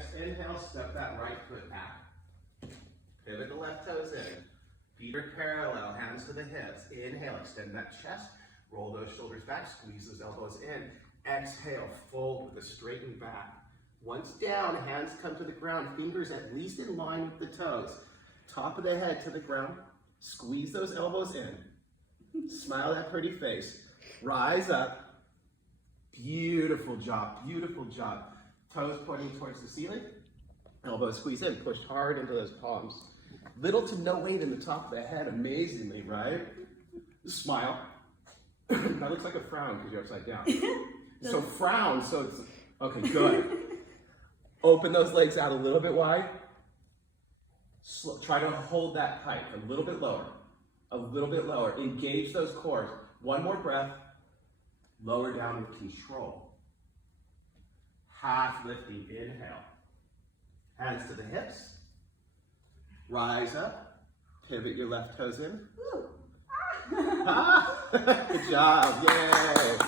Next inhale, step that right foot back. Pivot the left toes in. Feet are parallel, hands to the hips. Inhale, extend that chest. Roll those shoulders back, squeeze those elbows in. Exhale, fold with a straightened back. Once down, hands come to the ground, fingers at least in line with the toes. Top of the head to the ground. Squeeze those elbows in. Smile that pretty face. Rise up. Beautiful job, beautiful job. Toes pointing towards the ceiling. Elbows squeeze in, push hard into those palms. Little to no weight in the top of the head, amazingly, right? Smile. That looks like a frown because you're upside down. So frown, so it's, okay, good. Open those legs out a little bit wide. Try to hold that tight, a little bit lower. A little bit lower. Engage those cores. One more breath. Lower down with control. Half lifting, inhale. Hands to the hips. Rise up. Pivot your left toes in. Good job, yay.